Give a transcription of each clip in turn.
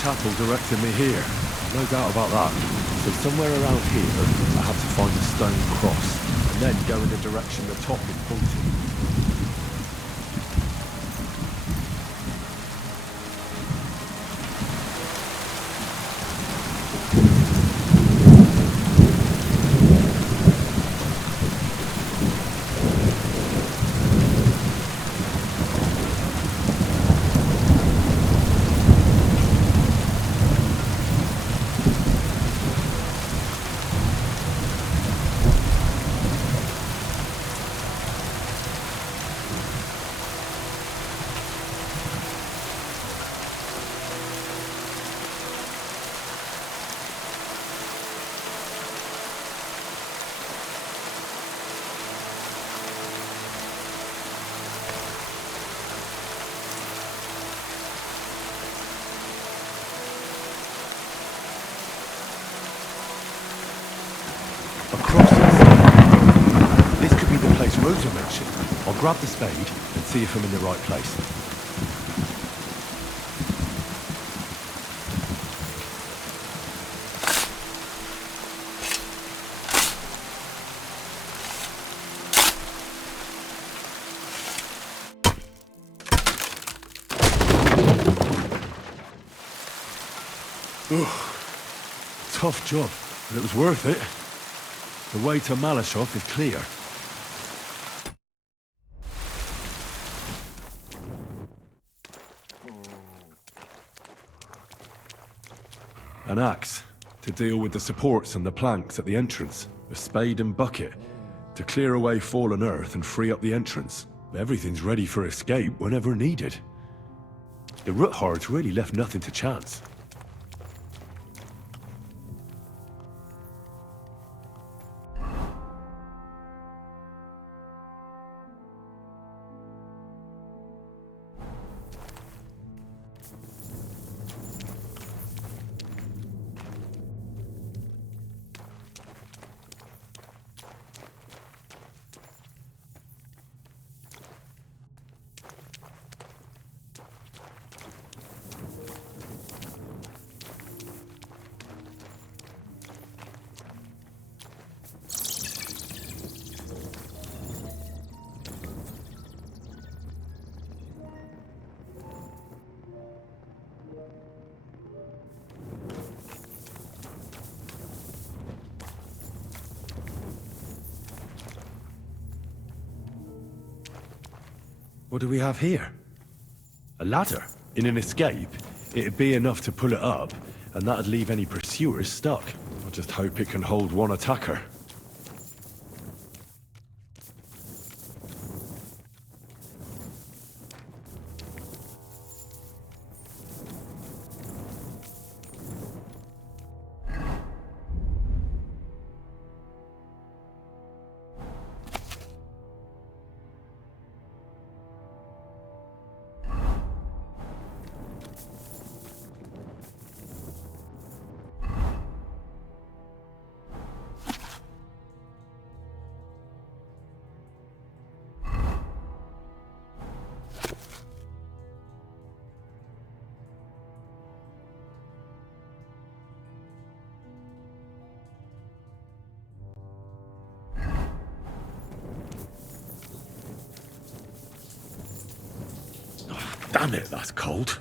chapel directed me here. No doubt about that. So somewhere around here, I have to find a stone cross, and then go in the direction the top is pointing. Across it. This could be the place Rosa mentioned. I'll grab the spade and see if I'm in the right place. Ugh. Tough job, but it was worth it. The way to Malashov is clear. An axe to deal with the supports and the planks at the entrance. A spade and bucket to clear away fallen earth and free up the entrance. Everything's ready for escape whenever needed. The Ruthards really left nothing to chance. What do we have here? A ladder? In an escape, it'd be enough to pull it up, and that'd leave any pursuers stuck. I just hope it can hold one attacker. Damn it, that's cold.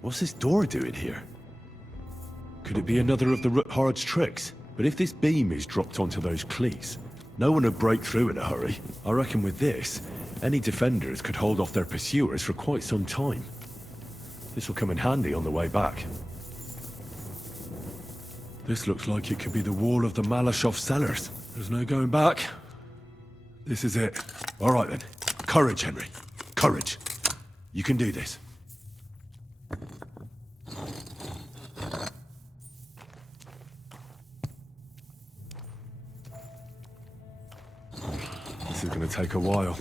What's this door doing here? Could it be another of the Ruthard's tricks? But if this beam is dropped onto those cleats, no one would break through in a hurry. I reckon with this, any defenders could hold off their pursuers for quite some time. This will come in handy on the way back. This looks like it could be the wall of the Malashov cellars. There's no going back. This is it. All right then. Courage, Henry. Courage. You can do this. This is going to take a while.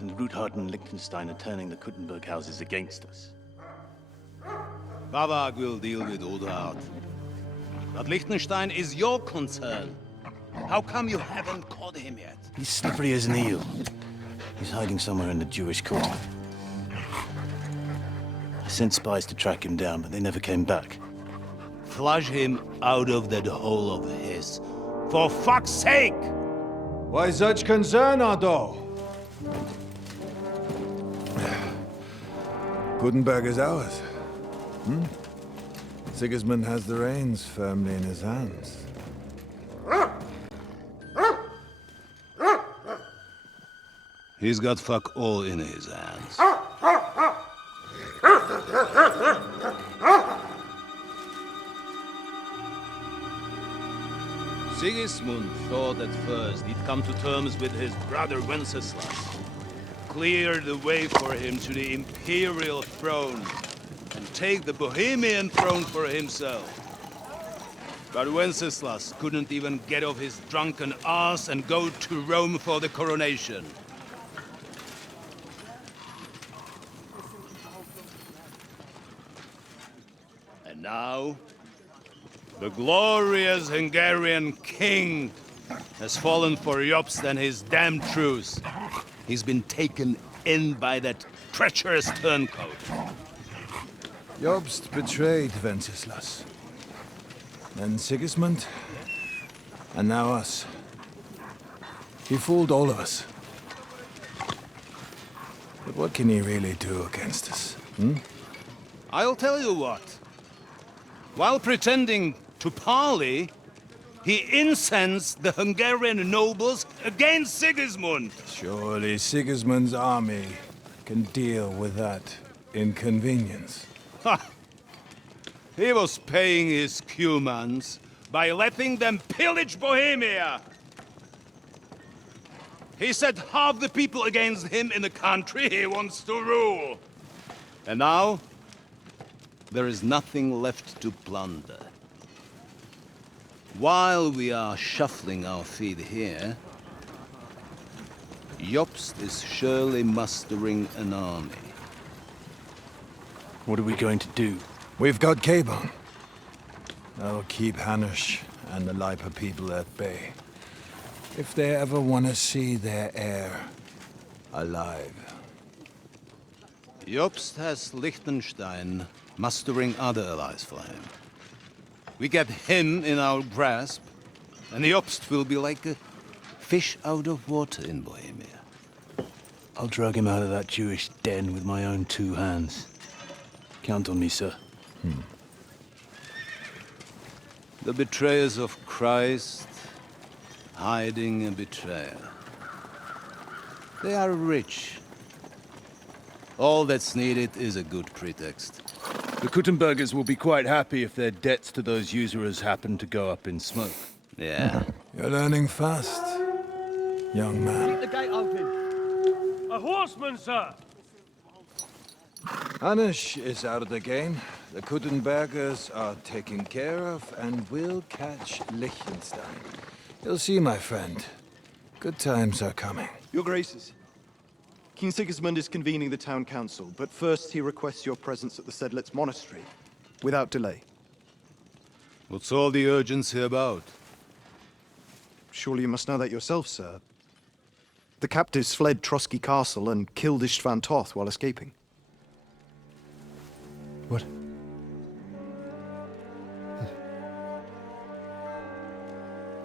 And Ruthard and Liechtenstein are turning the Kuttenberg houses against us. Bavag will deal with Ruthard. But Liechtenstein is your concern. How come you haven't caught him yet? He's slippery as an eel. He's hiding somewhere in the Jewish quarter. I sent spies to track him down, but they never came back. Flush him out of that hole of his. For fuck's sake! Why such concern, Otto? Kuttenberg is ours. Sigismund has the reins firmly in his hands. He's got fuck all in his hands. Sigismund thought at first he'd come to terms with his brother Wenceslas, clear the way for him to the imperial throne, and take the Bohemian throne for himself. But Wenceslas couldn't even get off his drunken ass and go to Rome for the coronation. And now, the glorious Hungarian king has fallen for Jobst and his damned truce. He's been taken in by that treacherous turncoat. Jobst betrayed Wenceslas. Then Sigismund, and now us. He fooled all of us. But what can he really do against us, I'll tell you what. While pretending to parley, he incensed the Hungarian nobles against Sigismund. Surely Sigismund's army can deal with that inconvenience. Ha! He was paying his Cumans by letting them pillage Bohemia. He set half the people against him in the country he wants to rule. And now, there is nothing left to plunder. While we are shuffling our feet here, Jobst is surely mustering an army. What are we going to do? We've got Cabon. That'll keep Hanush and the Lipa people at bay. If they ever want to see their heir alive. Jobst has Liechtenstein mustering other allies for him. We get him in our grasp, and Jobst will be like a fish out of water in Bohemia. I'll drag him out of that Jewish den with my own two hands. Count on me, sir. The betrayers of Christ, hiding a betrayer. They are rich. All that's needed is a good pretext. The Kuttenbergers will be quite happy if their debts to those usurers happen to go up in smoke. Yeah. You're learning fast. young man. Keep the gate open. A horseman, sir! Hanish is out of the game. The Kuttenbergers are taken care of, and we'll catch Liechtenstein. You'll see, my friend. Good times are coming. Your Graces, King Sigismund is convening the town council, but first he requests your presence at the Sedlitz monastery, without delay. What's all the urgency about? Surely you must know that yourself, sir. The captives fled Trotsky Castle and killed Istvan Toth while escaping. What?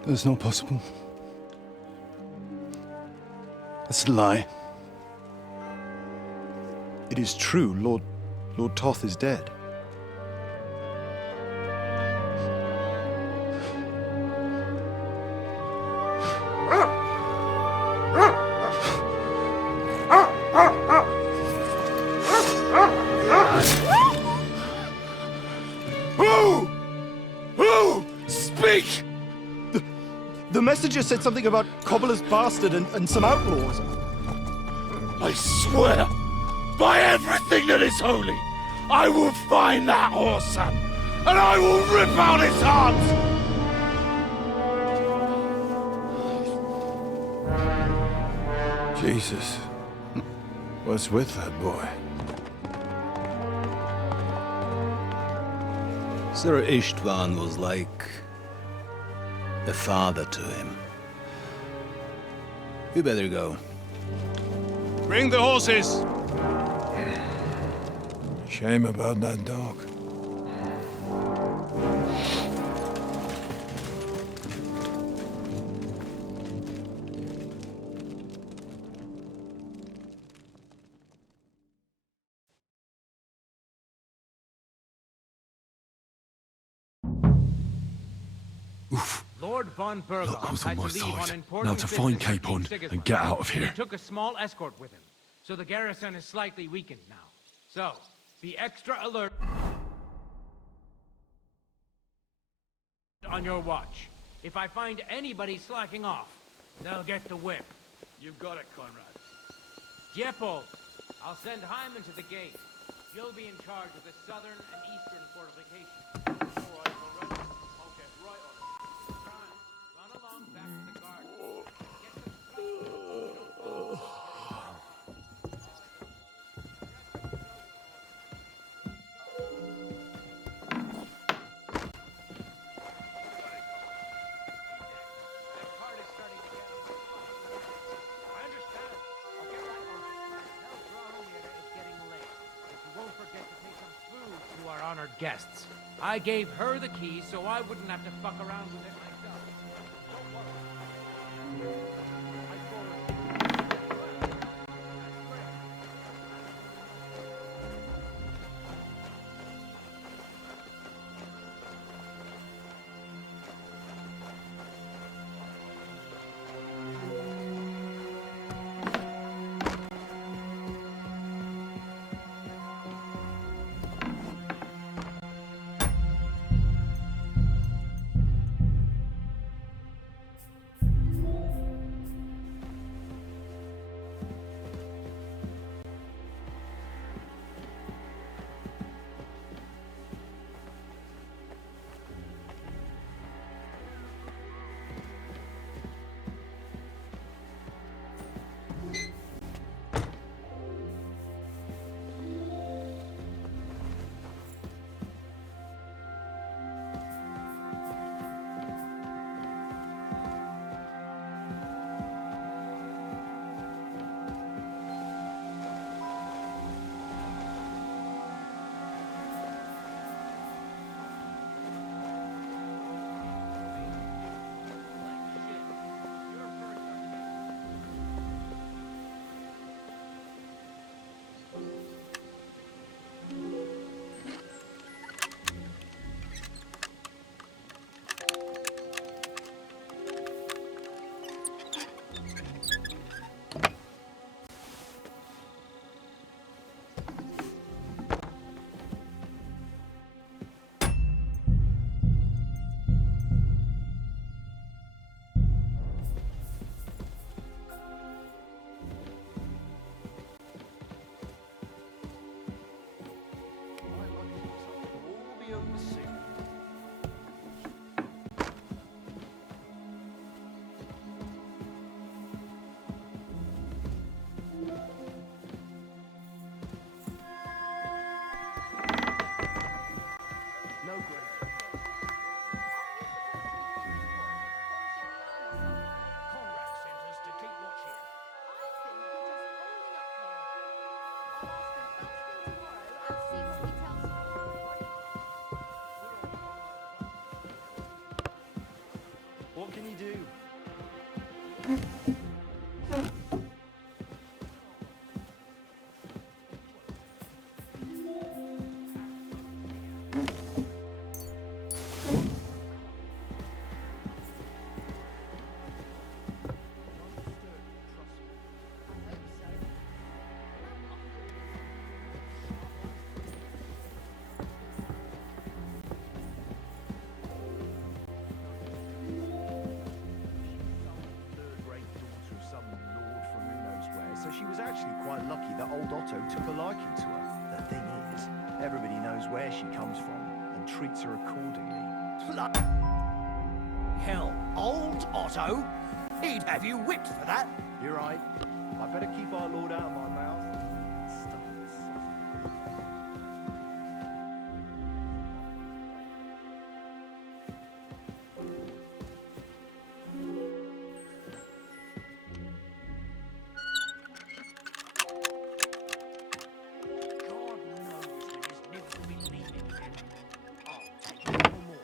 That's not possible. That's a lie. It is true, Lord Toth is dead. Who? Speak! The messenger said something about Cobbler's bastard and some outlaws. I swear, by everything that is holy, I will find that whoreson, and I will rip out his heart! Jesus. What's with that boy? Sir Istvan was like a father to him. You better go. Bring the horses! Shame about that dog. Lord von Berghoff Luck was on had my to leave on side. important Now to find business at Capon King and Sigismund. get out of He here. took a small escort with him, so the garrison is slightly weakened now. So, be extra alert on your watch. If I find anybody slacking off, they'll get the whip. You've got it, Conrad. Jeppel, I'll send Hyman to the gate. You'll be in charge of the southern and eastern fortifications. All right, all right. I'll get right on it. Run along back to the garden. Get the That cart is starting to get I understand. I'll get right on it. Tell Drahomir it's getting late. But you won't forget to take some food to our honored guests. I gave her the keys so I wouldn't have to fuck around with it myself. Don't worry. I forward. actually quite lucky that old Otto took a liking to her. The thing is, everybody knows where she comes from and treats her accordingly. Hell, old Otto? He'd have you whipped for that. You're right. I better keep our Lord out of my mouth. God knows when his nibs will be leaning again. I'll take a little more.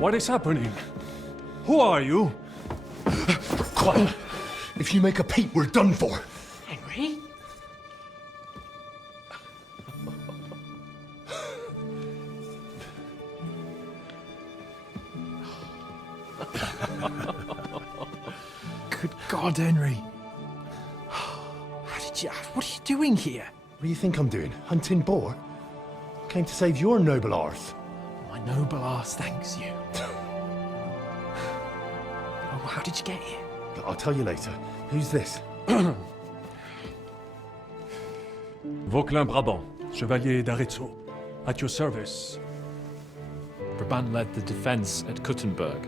What is happening? Who are you? Quiet. If you make a peep, we're done for. Henry? Good God, Henry. What are you doing here? What do you think I'm doing? Hunting boar? Came to save your noble arse. My noble arse thanks you. Oh, how did you get here? I'll tell you later. Who's this? Vauquelin Brabant, Chevalier d'Arezzo. At your service. Brabant led the defense at Kuttenberg.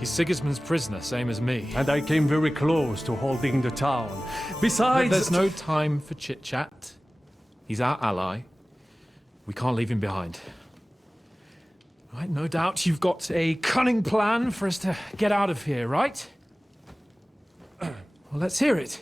He's Sigismund's prisoner, same as me. And I came very close to holding the town. Besides... There's no time for chit-chat. He's our ally. We can't leave him behind. Right, no doubt you've got a cunning plan for us to get out of here, right? Well, let's hear it.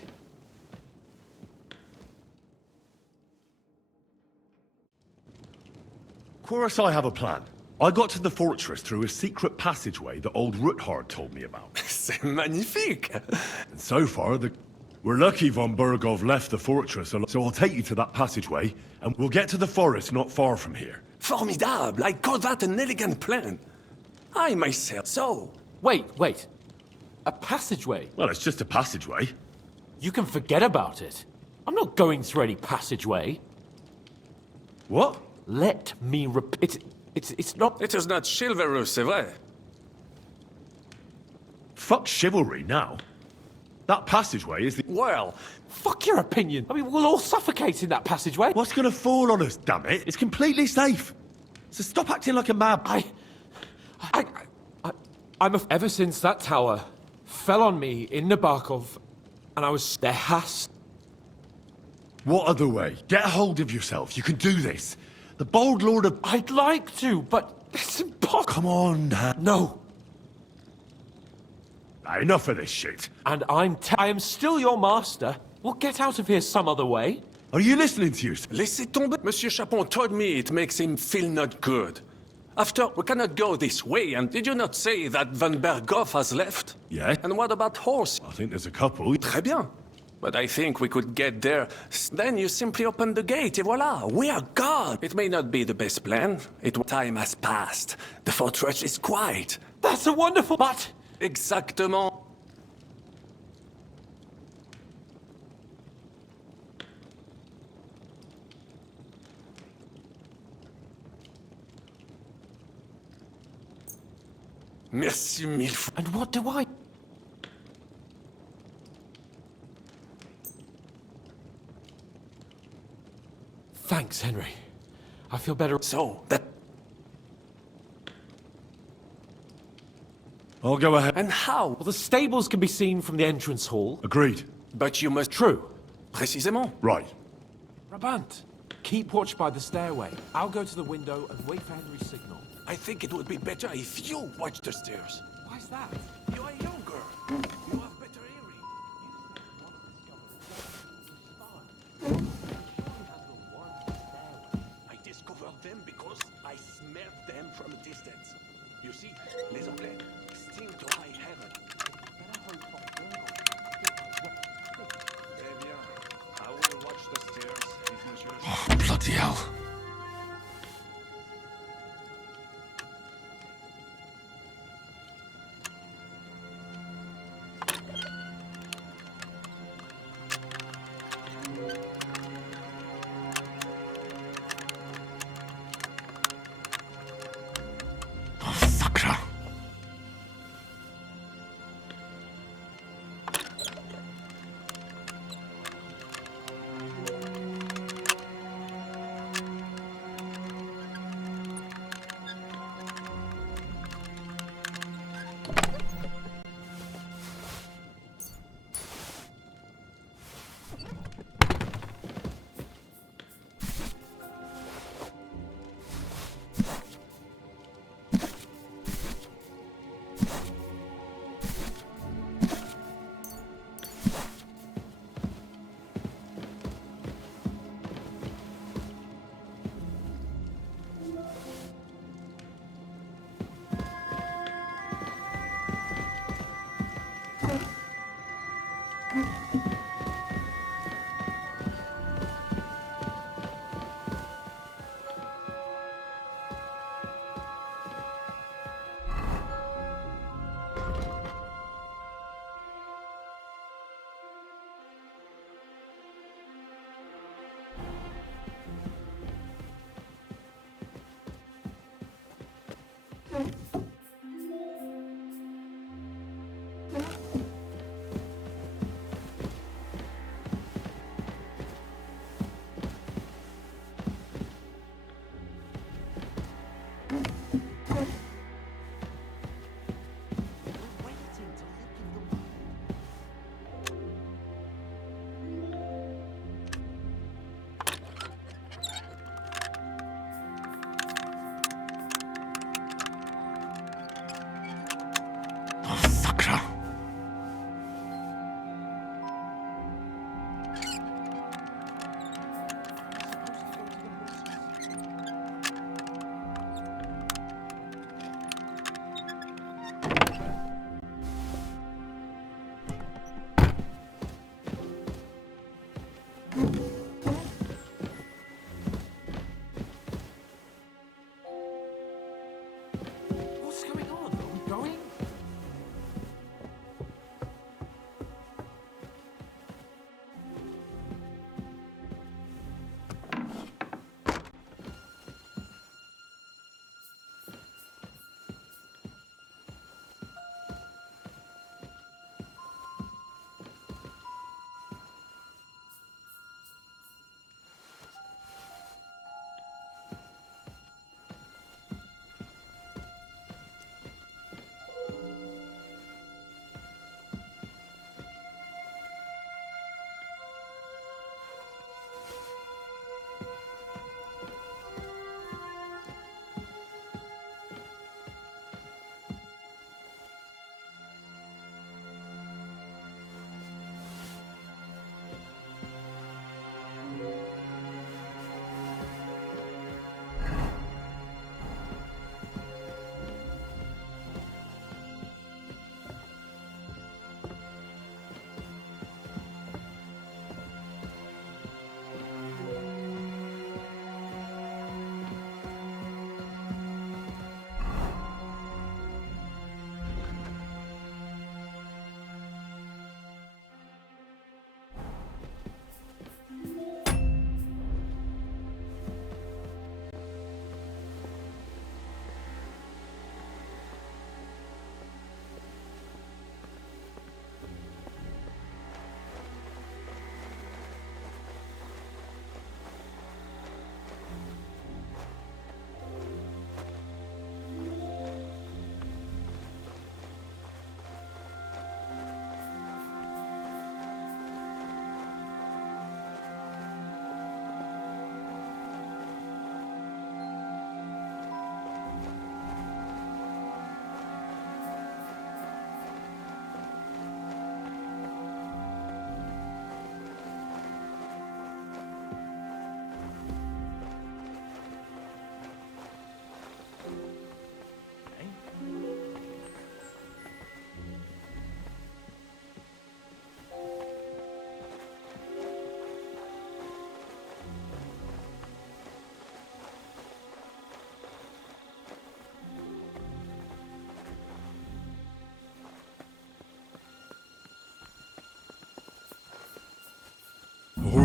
Of course I have a plan. I got to the fortress through a secret passageway that old Ruthard told me about. C'est magnifique! And so far, we're lucky von Burgov left the fortress, so I'll take you to that passageway, and we'll get to the forest not far from here. Formidable! I call that an elegant plan. I myself... So... Wait. A passageway? Well, it's just a passageway. You can forget about it. I'm not going through any passageway. What? Let me repeat. It's not... It is not chivalrous, c'est vrai? Fuck chivalry now. That passageway is the... Well... Fuck your opinion. I mean, we'll all suffocate in that passageway. What's gonna fall on us, damn it? It's completely safe. So stop acting like a mad... Ever since that tower fell on me in Nabarkov, and I was... There has... What other way? Get a hold of yourself. You can do this. The bold lord of... I'd like to, but it's impossible. Come on, Dan. No. Enough of this shit. And I am still your master. We'll get out of here some other way. Are you listening to yourself? Laissez tomber. Monsieur Chapon told me it makes him feel not good. After, we cannot go this way, and did you not say that Van Berghoff has left? Yeah. And what about horse? I think there's a couple. Très bien. But I think we could get there. Then you simply open the gate, et voila, we are gone. It may not be the best plan. Time has passed. The fortress is quiet. That's a wonderful... But... Exactement. Merci mille fois. And what do I... Thanks, Henry. I feel better. So, that... I'll go ahead. And how? Well, the stables can be seen from the entrance hall. Agreed. But you must... True. Précisément. Right. Brabant, keep watch by the stairway. I'll go to the window and wait for Henry's signal. I think it would be better if you watch the stairs. Why's that? You are younger. You have better hearing. I discovered them because I smelled them from a distance. You see, les Anglais sting to high heaven. Très bien. I will watch the stairs if monsieur... Oh, bloody hell.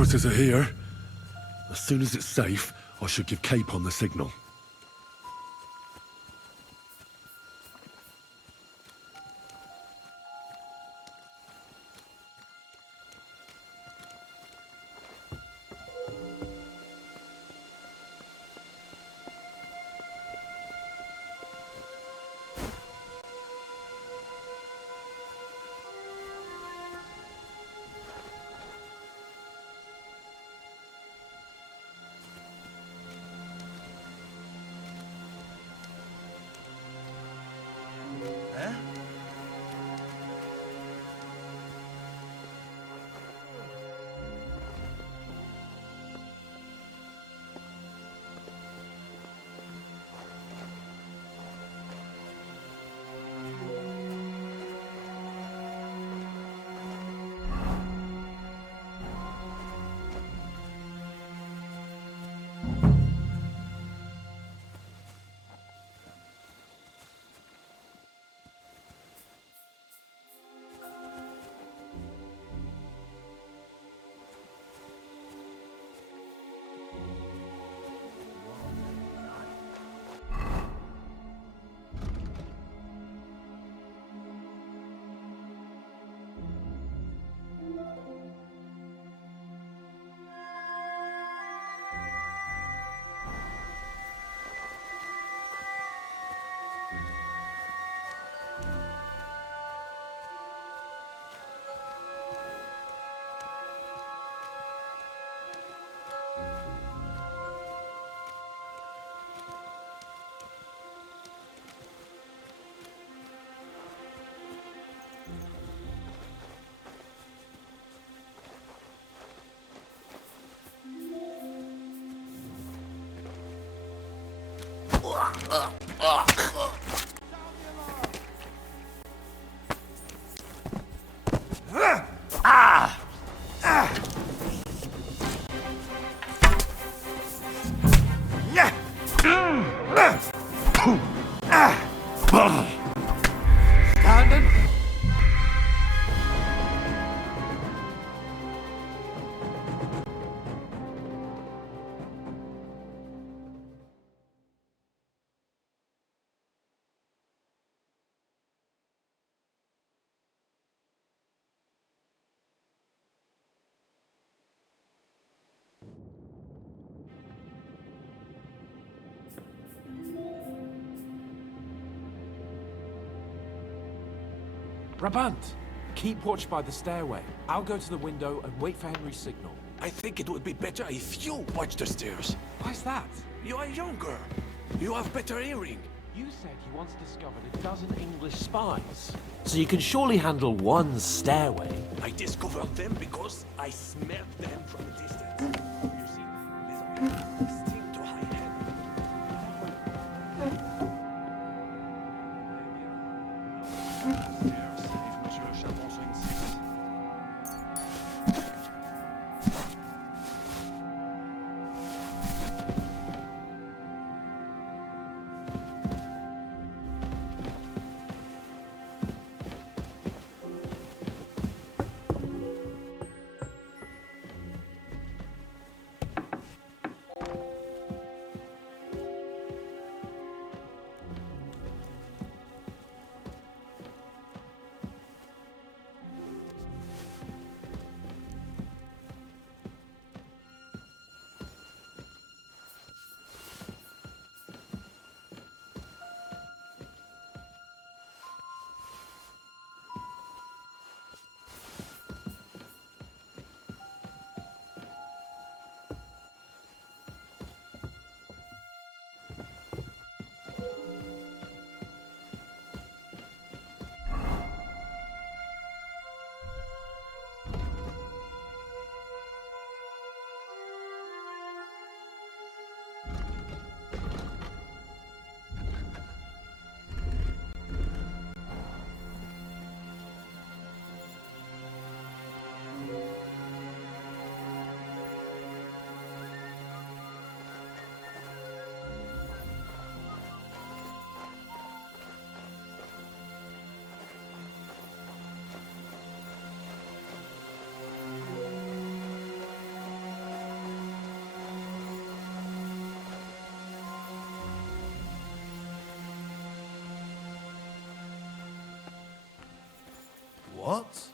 forces are here. As soon as it's safe, I should give Capon the signal. Standing? Brabant! Keep watch by the stairway. I'll go to the window and wait for Henry's signal. I think it would be better if you watch the stairs. Why's that? You are younger. You have better hearing. You said you once discovered a dozen English spies. So you can surely handle one stairway. I discovered them because I smelled them from a distance. You see, les distinct to high head. What?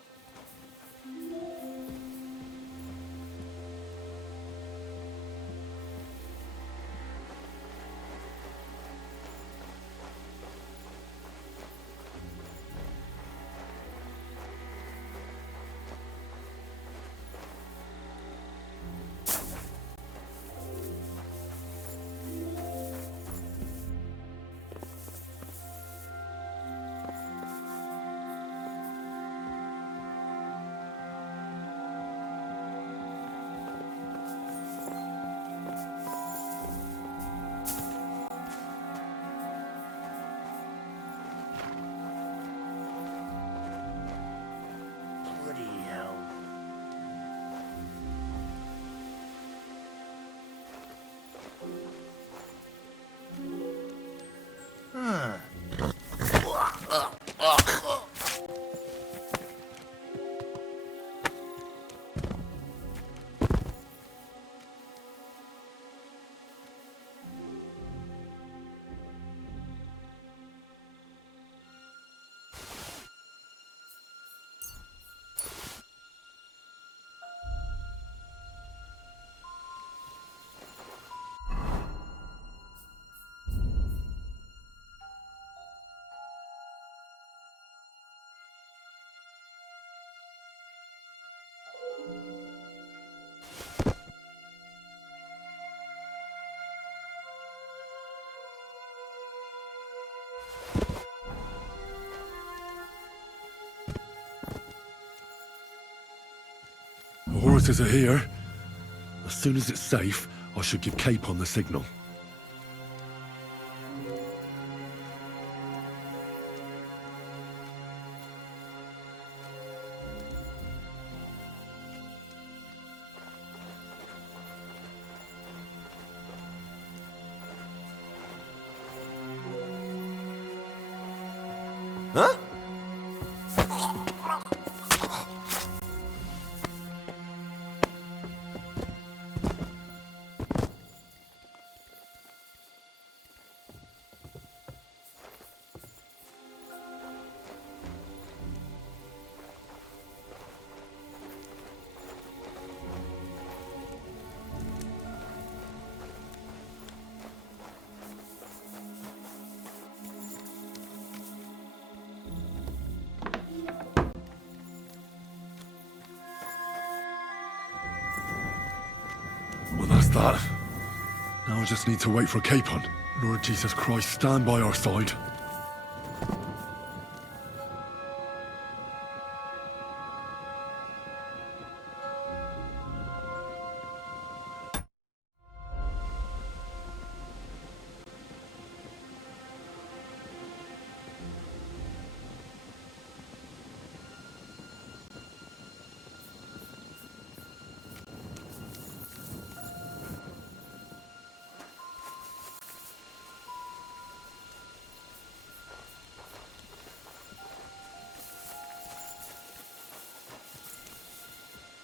The horses are here. As soon as it's safe, I should give Capon the signal. Huh? Well, that's that. Now I just need to wait for Capon. Lord Jesus Christ, stand by our side.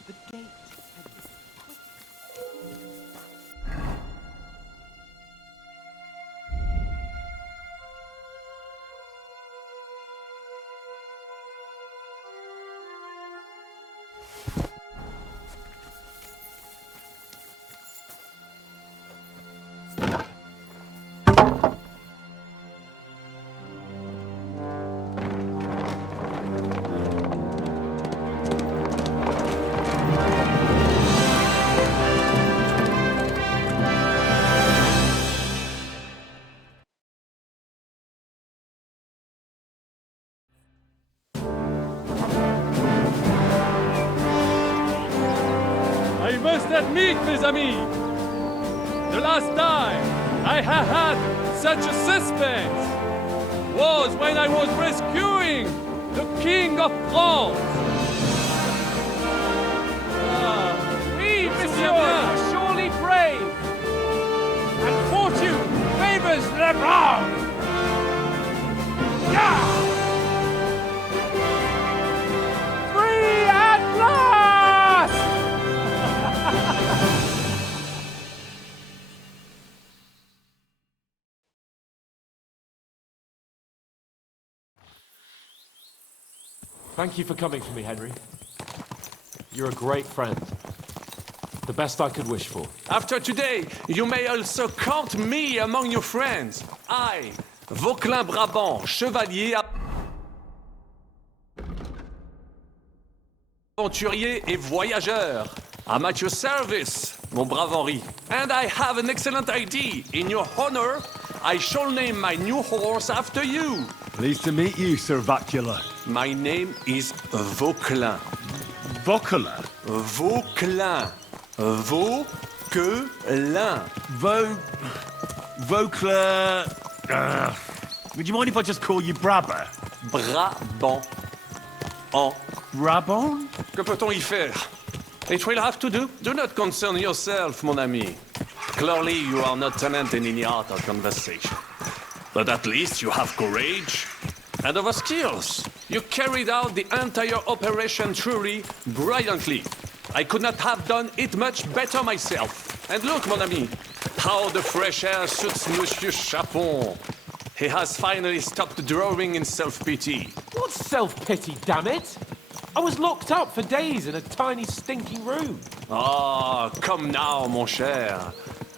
The gate, I must admit, mes amis, the last time I have had such a suspense was when I was rescuing the King of France. Oui, monsieur, you're surely brave. And fortune favors the brave. Yeah! Free at last! Thank you for coming for me, Henry. You're a great friend. The best I could wish for. After today, you may also count me among your friends. I, Vauquelin Brabant, chevalier, aventurier et voyageur. I'm at your service, mon brave Henri. And I have an excellent idea. In your honor, I shall name my new horse after you. Pleased to meet you, Sir Vacula. My name is Vauquelin. Vauquelin? Vauquelin. Vauquelin. Vauquelin... would you mind if I just call you Brabber? Brabant. En. Brabant? Que peut-on y faire? It will have to do. Do not concern yourself, mon ami. Clearly, you are not talented in the art of conversation. But at least you have courage and other skills. You carried out the entire operation truly brilliantly. I could not have done it much better myself. And look, mon ami, how the fresh air suits Monsieur Chapon. He has finally stopped drawing in self-pity. What self-pity, damn it? I was locked up for days in a tiny stinking room. Ah, come now, mon cher.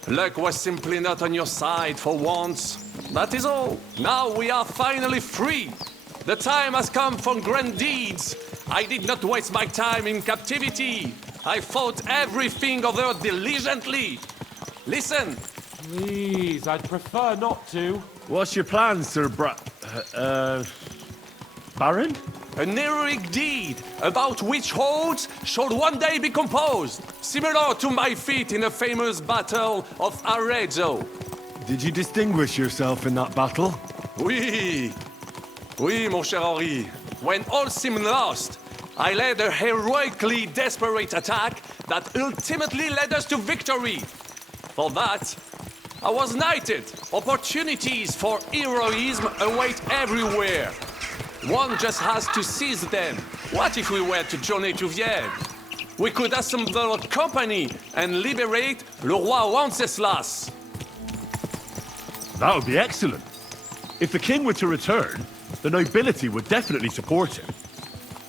Luck was simply not on your side for once. That is all. Now we are finally free. The time has come for grand deeds. I did not waste my time in captivity. I fought everything over diligently. Listen. Please, I'd prefer not to. What's your plan, Sir Baron? An heroic deed about which odes shall one day be composed, similar to my feat in the famous Battle of Arezzo. Did you distinguish yourself in that battle? Oui, mon cher Henri. When all seemed lost, I led a heroically desperate attack that ultimately led us to victory. For that, I was knighted. Opportunities for heroism await everywhere. One just has to seize them. What if we were to journey to Vienne? We could assemble a company and liberate le roi Wenceslas. That would be excellent. If the king were to return, the nobility would definitely support him.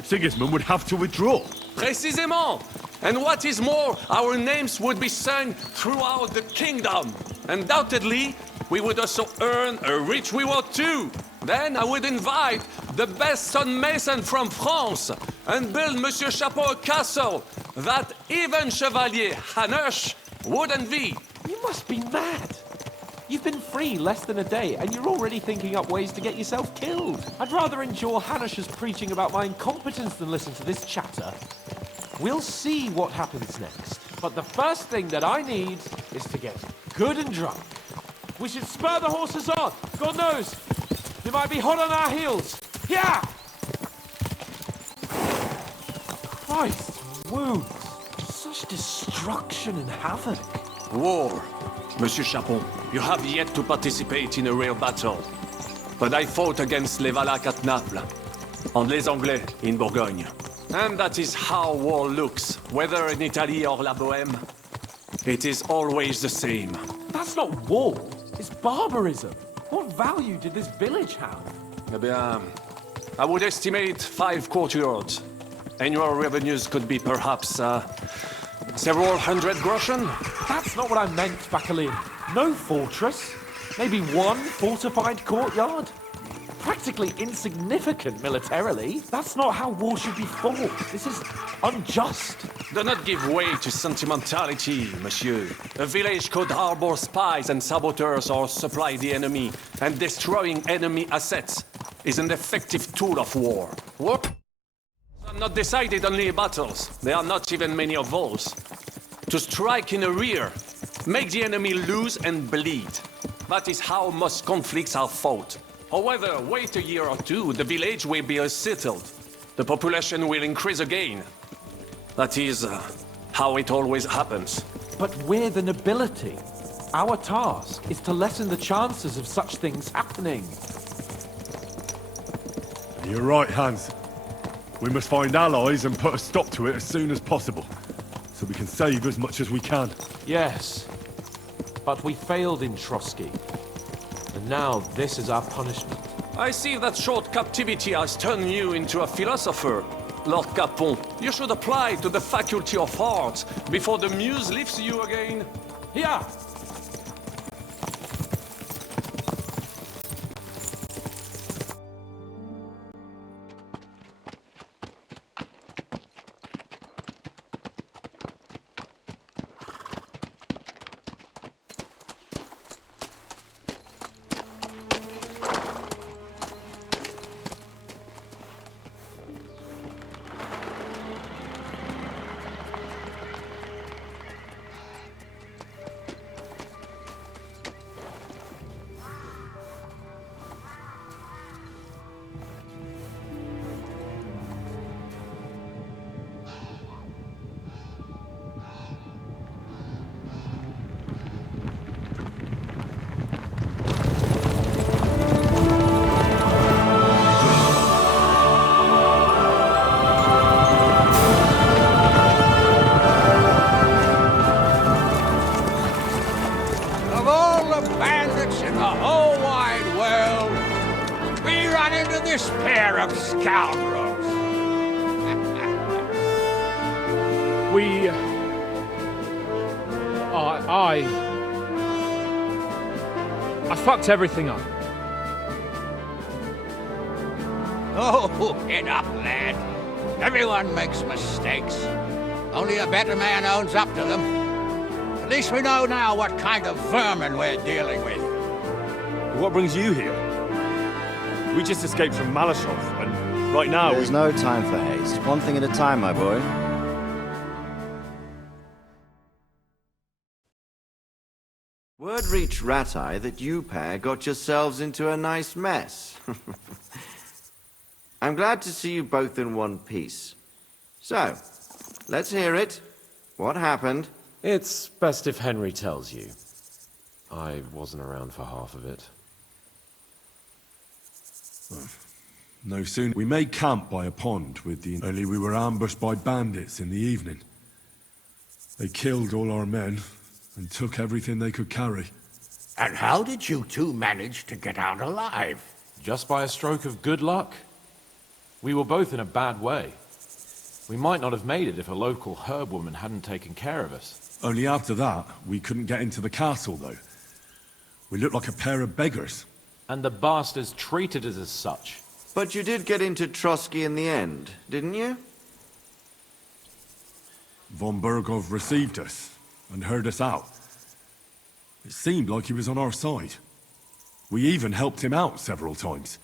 Sigismund would have to withdraw. Précisément! And what is more, our names would be sung throughout the kingdom. Undoubtedly, we would also earn a rich reward too. Then I would invite the best stonemason from France and build Monsieur Chapeau a castle that even Chevalier Hanush would envy. You must be mad. You've been free less than a day, and you're already thinking up ways to get yourself killed. I'd rather endure Hanush's preaching about my incompetence than listen to this chatter. We'll see what happens next. But the first thing that I need is to get good and drunk. We should spur the horses on. God knows, they might be hot on our heels. Yeah! Christ, wounds. Such destruction and havoc. War. Monsieur Chapon, you have yet to participate in a real battle. But I fought against les Valaques at Naples, and les Anglais in Bourgogne. And that is how war looks, whether in Italy or La Bohème. It is always the same. That's not war, it's barbarism. What value did this village have? Eh bien, I would estimate 5 courtyards. Annual revenues could be perhaps, several hundred groschen? That's not what I meant, Vacula. No fortress. Maybe one fortified courtyard. Practically insignificant militarily. That's not how war should be fought. This is unjust. Do not give way to sentimentality, monsieur. A village could harbor spies and saboteurs or supply the enemy, and destroying enemy assets is an effective tool of war. War are not decided only in battles. There are not even many of those. To strike in the rear, make the enemy lose and bleed. That is how most conflicts are fought. However, wait a year or two, the village will be settled. The population will increase again. That is how it always happens. But we're the nobility. Our task is to lessen the chances of such things happening. You're right, Hans. We must find allies and put a stop to it as soon as possible, so we can save as much as we can. Yes, but we failed in Trotsky. And now this is our punishment. I see that short captivity has turned you into a philosopher. Lord Capon, you should apply to the Faculty of Arts before the muse lifts you again. Here! this pair of scoundrels. I fucked everything up. Oh, get up, lad. Everyone makes mistakes. Only a better man owns up to them. At least we know now what kind of vermin we're dealing with. What brings you here? We just escaped from Malashov, and right now There's no time for haste. One thing at a time, my boy. Word reached Ratai that you pair got yourselves into a nice mess. I'm glad to see you both in one piece. So, let's hear it. What happened? It's best if Henry tells you. I wasn't around for half of it. No sooner. We made camp by a pond with the... Only we were ambushed by bandits in the evening. They killed all our men and took everything they could carry. And how did you two manage to get out alive? Just by a stroke of good luck. We were both in a bad way. We might not have made it if a local herb woman hadn't taken care of us. Only after that, we couldn't get into the castle, though. We looked like a pair of beggars. And the bastards treated us as such. But you did get into Trotsky in the end, didn't you? Von Bergov received us and heard us out. It seemed like he was on our side. We even helped him out several times.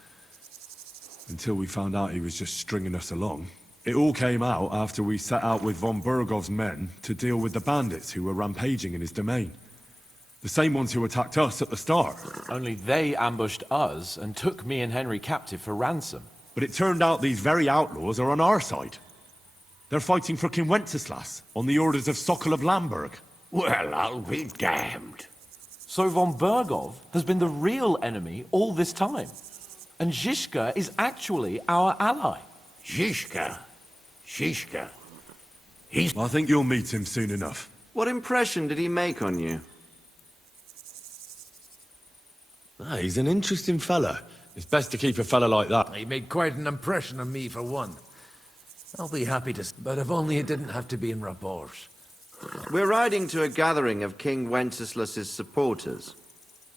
Until we found out he was just stringing us along. It all came out after we set out with von Bergov's men to deal with the bandits who were rampaging in his domain. The same ones who attacked us at the start. Only they ambushed us and took me and Henry captive for ransom. But it turned out these very outlaws are on our side. They're fighting for King Wenceslas on the orders of Sokol of Lamberg. Well, I'll be damned. So von Bergov has been the real enemy all this time. And Zizka is actually our ally. Zizka? I think you'll meet him soon enough. What impression did he make on you? He's an interesting fella. It's best to keep a fella like that. He made quite an impression on me, for one. I'll be happy to... But if only it didn't have to be in Raborge. We're riding to a gathering of King Wenceslas's supporters.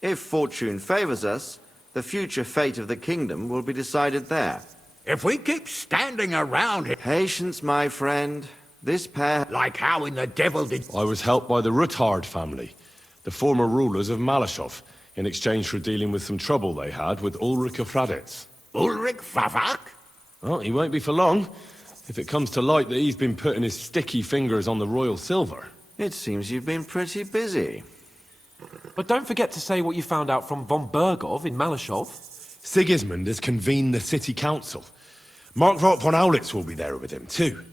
If fortune favors us, the future fate of the kingdom will be decided there. If we keep standing around here... Patience, my friend. This pair... Like how in the devil did... I was helped by the Ruthard family, the former rulers of Malashov, in exchange for dealing with some trouble they had with Ulrich of Raditz. Ulrich Favak? Well, he won't be for long, if it comes to light that he's been putting his sticky fingers on the royal silver. It seems you've been pretty busy. But don't forget to say what you found out from von Bergov in Malashov. Sigismund has convened the city council. Markvart von Aulitz will be there with him, too.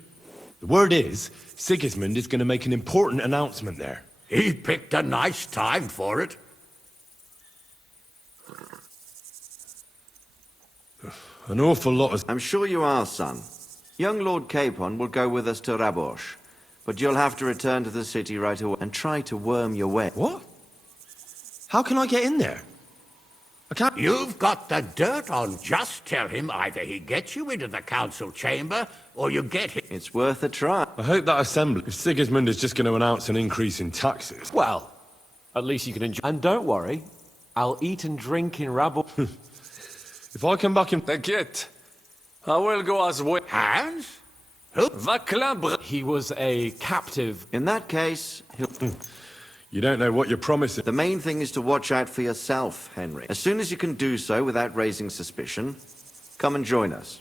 The word is, Sigismund is going to make an important announcement there. He picked a nice time for it. An awful lot of... I'm sure you are, son. Young Lord Capon will go with us to Rabosh, but you'll have to return to the city right away and try to worm your way. What? How can I get in there? You've got the dirt on. Just tell him either he gets you into the council chamber, or you get him. It's worth a try. I hope that assembly... If Sigismund is just going to announce an increase in taxes... Well, at least you can enjoy... And don't worry, I'll eat and drink in rabble. If I come back in... T'inquiète. I will go as well. Hans? He was a captive. In that case, he'll... You don't know what you're promising. The main thing is to watch out for yourself, Henry. As soon as you can do so without raising suspicion, come and join us.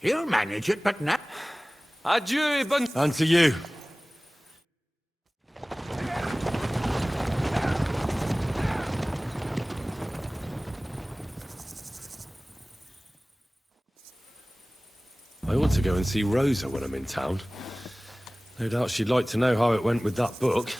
He'll manage it, but now... Adieu et bonne... And to you. I ought to go and see Rosa when I'm in town. No doubt she'd like to know how it went with that book.